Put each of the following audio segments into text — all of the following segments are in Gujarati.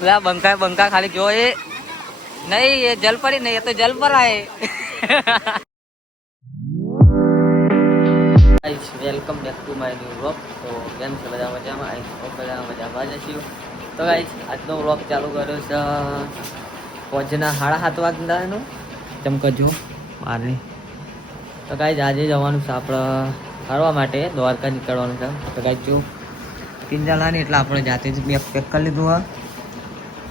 बंका बंका खाली जो ये नहीं ये जल पर ही नहीं ये तो जल पर आए। Welcome back to my new vlog. तो કેમ છે બધા મજામાં? આઈ હોપ બધા મજામાં જ હશો। તો ગાઈસ આજનો વ્લોગ ચાલુ કર્યો છે પહોંચના 7:30 વાગ્યાનો ચમકજો મારે। તો ગાઈસ આજે જવાનું છે આપણે ફરવા માટે દ્વારકા નીકળવાનું છે। તો ગાઈસ જો પિંજાલાની એટલે આપણે જાતે જ બેગ પેક કરી લીધું હા,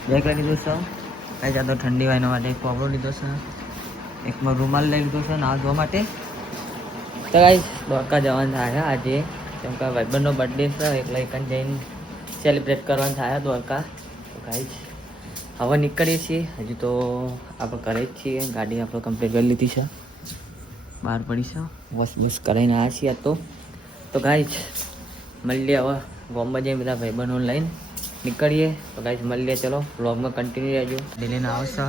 બેગ લઈ લીધું છે ગાઈસ। આ તો ઠંડી વાયના માટે એક કોબરો લીધો છે, એકમાં રૂમાલ લઈ લીધો છે નાહવા ધોવા માટે। તો ગાઈસ દ્વારકા જવાનું થાય આજે કેમ કે ભાઈબંધનો બર્થડે છે એટલે એક જઈને સેલિબ્રેટ કરવાનું થાય દ્વારકા। તો ગાઈસ હવે નીકળીએ છીએ, હજુ તો આપણે ઘરે જ છીએ, ગાડી આપણે કમ્પ્લીટ કરી લીધી છે, બહાર પડી છે, બસ બસ કરાવીને આવ્યા છીએ તો ગાઈસ મળીએ હવે ગામમાં જઈને બધા ભાઈબંધો લઈને નીકળીએ। તો ગાઈસ મળીએ, ચલો વ્લોગમાં કન્ટિન્યુ રહેજો। દિલ્હીને આવશે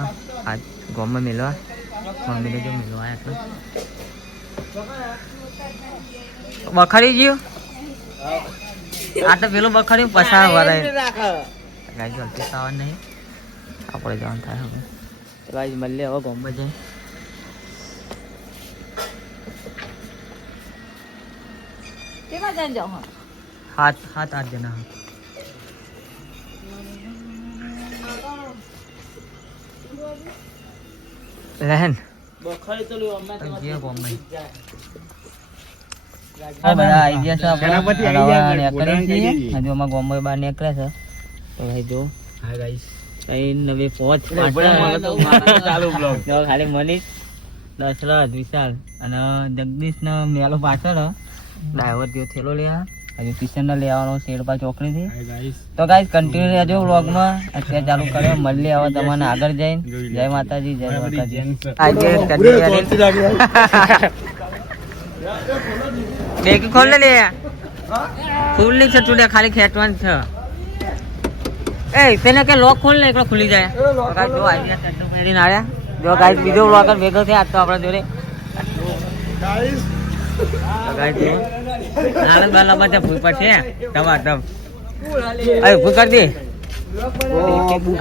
આજ ગામમાં મેળવા, મમ્મીને જો મેળવા એટલે બખાડી ગયું આ તો પેલું બખાડ્યું પછા વરાય ગાઈસ જલ્દી આવવાનું નહીં, આપણે જવાનું થાય હવે। તો ગાઈસ મળીએ હવે ગામમાં જઈને। કેટલા જણ જાવ? 7-8 જણા રહેન બખાડી તો લ્યો અમે જે ગામમાં બધા આવી ગયા છે આપણે હજુ અમારા ગામમાં બહાર નીકળે છે। તો ભાઈ જો હા ગાઈસ કઈ નવી પહોંચ ચાલુ બ્લોગ ખાલી મનીષ, દશરથ, વિશાલ અને જગદીશ ને મેલો પાછળ ડ્રાઈવર જેવો થેલો લે હજુ કિશન ને લેવાનો શેરપા ચોકડી થી। તો ગાઈસ કન્ટિન્યુ રહેજો વ્લોગમાં, અત્યારે ચાલુ કર્યો મળીએ હવે તમને આગળ જઈને। જય માતાજી, જય માતાજી। આજે બેગ ખોલ લે ફૂલ ની છે તુડે ખાલી ખેંચવાનું છે। એ તેને કે લોક ખોલ ને એકલો ખુલી જાય। તો ગાઈસ જો આવી ગયા ટટ્ટુ પહેરીને આવ્યા। જો ગાઈસ બીજો વ્લોગર ભેગો થયા આજ તો આપણા જોડે ગાઈસ। તો ગાઈસ જો નાના બાલા બધા ફૂલ પર છે દવા દમ અરે ફૂલ કરી દે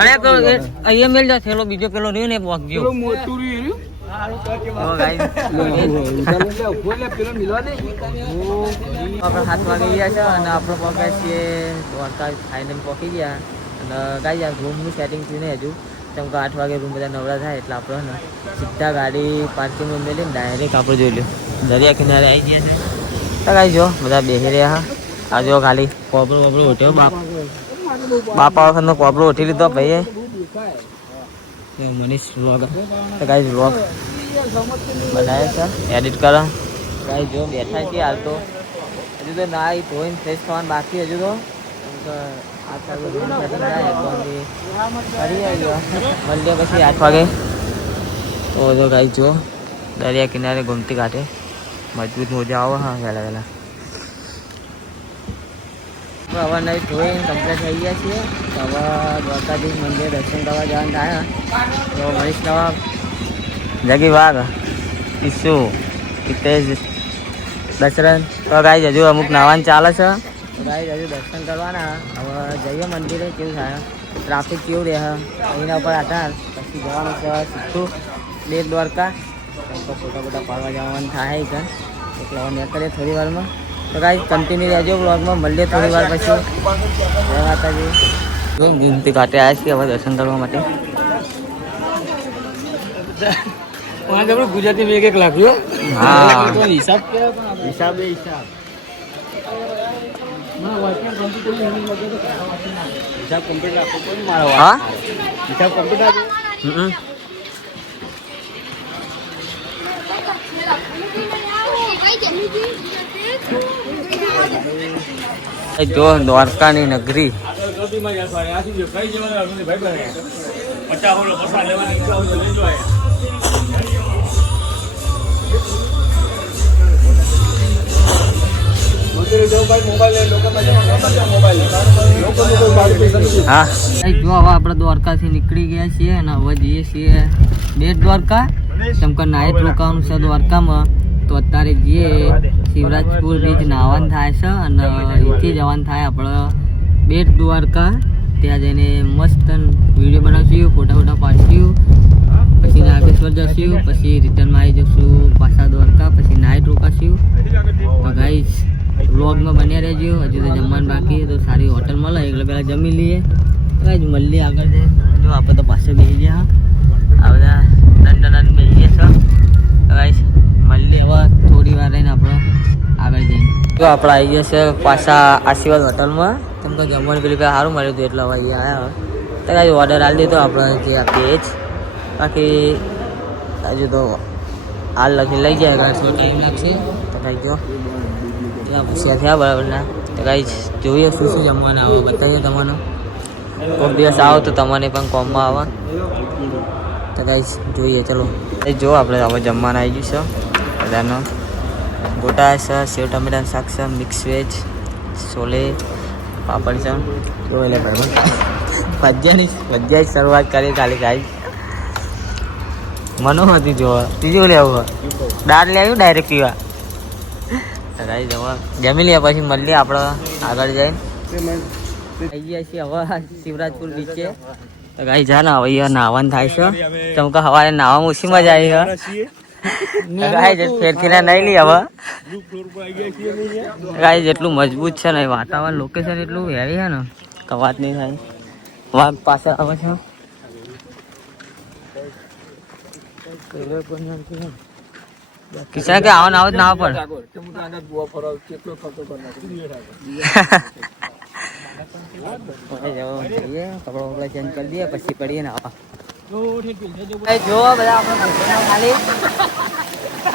અરે તો અહીંયા મેલ જા થેલો બીજો પેલો રહ્યો ને બોક ગયો મોટું રહ્યું। ઓ ગાઈસ આપણે 7 વાગે ગયા છે અને આપણે પહોંચ્યા છીએ દ્વારકા ફાઇનલ પહોંચી ગયા। અને ગાઈસ આ રૂમનું સેટિંગ થયું ને હજુ કેમ કે 8 વાગે રૂમ બધા નવરા થાય એટલે આપણે ને સીધા ગાડી પાર્કિંગમાં મેલીને ડાયરેક્ટ આપણે જોઈ લો દરિયા કિનારે આવી ગયા છે। તો ગાઈસ જો બધા બેસી રહ્યા આ જો ખાલી કોબરો વબરો ઉઠ્યો બાપા વખતનો કોબરો ઉઠી લીધો ભાઈએ મનીષ વ્લોગ। તો ગાઈસ વ્લોગ બનાવે છે એડિટ કરો ગાઈસ જો બેઠા છીએ હાલ તો હજુ તો નાઈ ધોઈને ફ્રેશ થવાનું બાકી હજુ તો આ સારું મળીએ પછી 8 વાગે। તો જો ગાઈસ જો દરિયા કિનારે ઘૂમતી કાંઠે મજબૂત મોજા આવો હા વહેલા વહેલા હવે નહીં ધોઈને કમ્પ્લીટ થઈ ગયા છીએ। તો હવે દ્વારકાધીશ મંદિર દર્શન કરવા જવાનું થાય। તો મનીષ નવાબ, જગી વાઘ, ઈસુ, હિતેશ, દશરથ। તો ગાઈસ હજુ અમુક નાવાનું ચાલે છે। તો ગાઈસ હજુ દર્શન કરવાના, હવે જઈએ મંદિરે કેવું થાય ટ્રાફિક કેવું રહે એના ઉપર આધાર પછી જવાનું છે સીધું બેટ દ્વારકા ફોટા ફોટા પાડવા જવાનું થાય કે એટલે હવે નીકળીએ થોડી વારમાં। તો ગાઈસ કન્ટિન્યુ રહેજો વ્લોગમાં, મળીએ થોડી વાર પછી। જય માતાજી। જો ગિનતી કાંઠે આવ્યા છીએ હવે દર્શન કરવા માટે। ગુજરાતી મેં એક લાગ્યો હા હિસાબ હિસાબ હિસાબ કમ્પ્લીટ રાખો કોઈ મારો હા હિસાબ કમ્પ્લીટ રાખો। જો દ્વારકાની નગરી હા જો હવે આપણે દ્વારકાથી નીકળી ગયા છીએ અને હવે જઈએ છીએ બેટ દ્વારકા કેમ કે નાઇટ રોકાવાનું છે દ્વારકામાં। તો અત્યારે જઈએ શિવરાજપુર બીચ નાહવાનું થાય છે અને અહીંથી જવાનું થાય આપણે બેટ દ્વારકા ત્યાં જઈને મસ્ત વિડીયો બનાવશું, ફોટા પાડશું, પછી નાગેશ્વર જશું, પછી રિટર્નમાં આવી જશું પાછા દ્વારકા, પછી નાઇટ રોકાશું. તો ગાઈસ વ્લોગમાં બન્યા રહેજો. હજુ તો જમવાનું બાકી તો સારી હોટલ મળે એટલે પહેલાં જમી લઈએ. ગાઈસ મળીએ આગળ જઈએ. જો આપણે તો પાસે બેસી ગયા, આ બધા દંડ બેસી ગયા છે. ગાઈસ મળીએ હવે થોડી વાર રહીને આપણે આગળ જઈએ. જો આપણે આવી ગયા છે પાછા આશીર્વાદ હોટલમાં. કેમ કે જમવાનું પેલી પાસે સારું મળ્યું હતું એટલે હવે અહીંયા આવ્યા. તો કાંઈ ઓર્ડર આપી દીધો આપણે જે આપીએ જ. બાકી હજુ તો હાલ લખી લઈ ગયા કારણ થોડો ટાઈમ લાગશે. તો કાંઈ જો હોશિયાર થયા બરાબરના. તો કાંઈ જોઈએ શું શું જમવાનું આવે બતાવીએ તમને. કોઈક દિવસ આવો તો તમને પણ કોમમાં આવે. તો કાંઈ જોઈએ ચલો. એ જો આપણે હવે જમવાનું આવી ગયું છે બધાનો. ગોટા છે, સેવ ટમેટાનું શાક છે, મિક્સ વેજ, છોલે, પાપડ છે. જો એટલે ભાઈ ભજીયાની શરૂઆત કરી ખાલી ખાઈ મનો હતી જોવા. ત્રીજું લેવું દાળ લેવું ડાયરેક્ટ પીવા. રાઈ જવા જમી લે પછી મળીએ આપણે આગળ જઈને. આવી ગયા છીએ હવે શિવરાજપુર બીચે. તો ગાઈ જા ને હવે અહીંયા નાહવાનું થાય છે. કેમ કે સવારે નાહવામાં ઓછી મજા આવી છે. ફેરથી નહીં લી હવે ગાઈ જેટલું મજબૂત છે ને વાતાવરણ લોકેશન એટલું હેવી છે ને કે વાત નહીં થાય. વાઘ પાસે આવે છે. કિશન કે આવો ના ના પણ કપડા ચેન્જ કરી દઈએ પછી પડીએ ને આવા. જો બધા આપણે ખાલી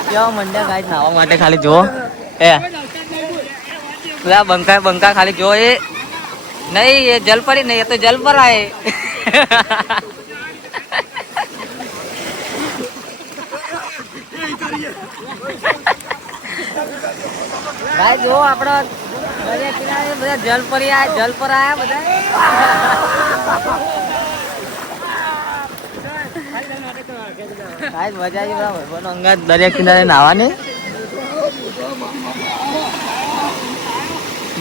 કેવા મંડ્યા ગાય નાહવા માટે ખાલી જો એ બધા બંકા ખાલી જો. એ નહીં એ જલ પડી નહીં, એ તો જલ પર આયે. ભાઈ જો આપડે દરિયા કિનારે બધા જલ પર આયા બધા. મજા આવી બરાબર અંગાત દરિયા કિનારે નાહવાની.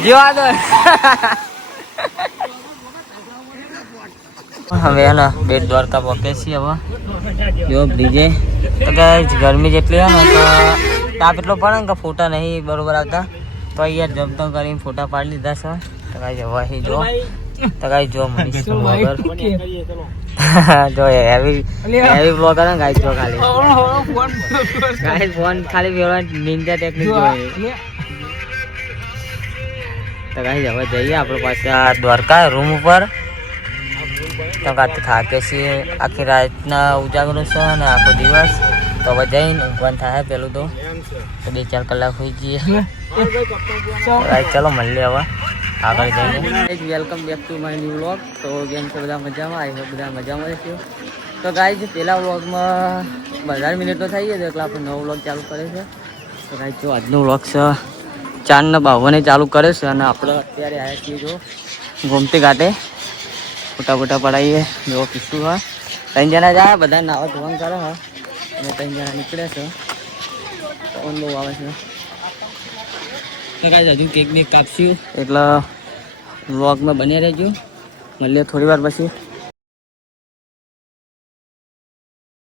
જો આગળ હવે એનો બેટ દ્વારકા પહોંચે છીએ. હવે જો બ્રિજે તો કે ગરમી જેટલી હોય ને તો તાપ એટલો પડે ને કે ફોટા નહીં બરોબર આવતા. તો અહીંયા જમતો કરીને ફોટા પાડી લીધા છે. તો કાંઈ જવા જો તો કાંઈ જો મળીશું વગર જો હેવી બ્લોગ કરે ને ગાઈ જો ખાલી ફોન ખાલી વ્યવહાર નિંજા ટેકનિક જોઈએ. તો કાંઈ હવે જઈએ આપણે પાછા દ્વારકા રૂમ ઉપર. તો કાંઈ થાકે છીએ આખી રાતના ઉજાગરો છે અને આખો દિવસ. તો હવે જઈને ઊંઘવાનું થાય પેલું તો 2-4 કલાક હોઈ જઈએ. ચલો મળીએ હવે આગળ જઈને. Welcome back to my new vlog. તો કેમ છે બધા મજામાં? આવી હોપ બધા મજામાં રહેશે. તો ગાઈઝ પહેલા વ્લોગમાં 12 મિનિટનો થઈ ગયો એટલે આપણે નવો વ્લોગ ચાલુ કરે છે. તો ગાઈઝ જો આજનો વ્લોગ છે 4:52 ચાલુ કરે છે અને આપણે અત્યારે આવ્યા છીએ જો ગોમતી ઘાટે. ફોટા પડાવીએ. જો પીશું હા 3 જણા જાય બધા નાવા ધોવાનું કરે હા અને 3 જણા નીકળે છે. પવન બહુ આવે છે. તો ગાઈઝ હજુ કેક બેક કાપશું એટલે વ્લોગમાં બન્યા રહેજો. મળીએ થોડી વાર પછી.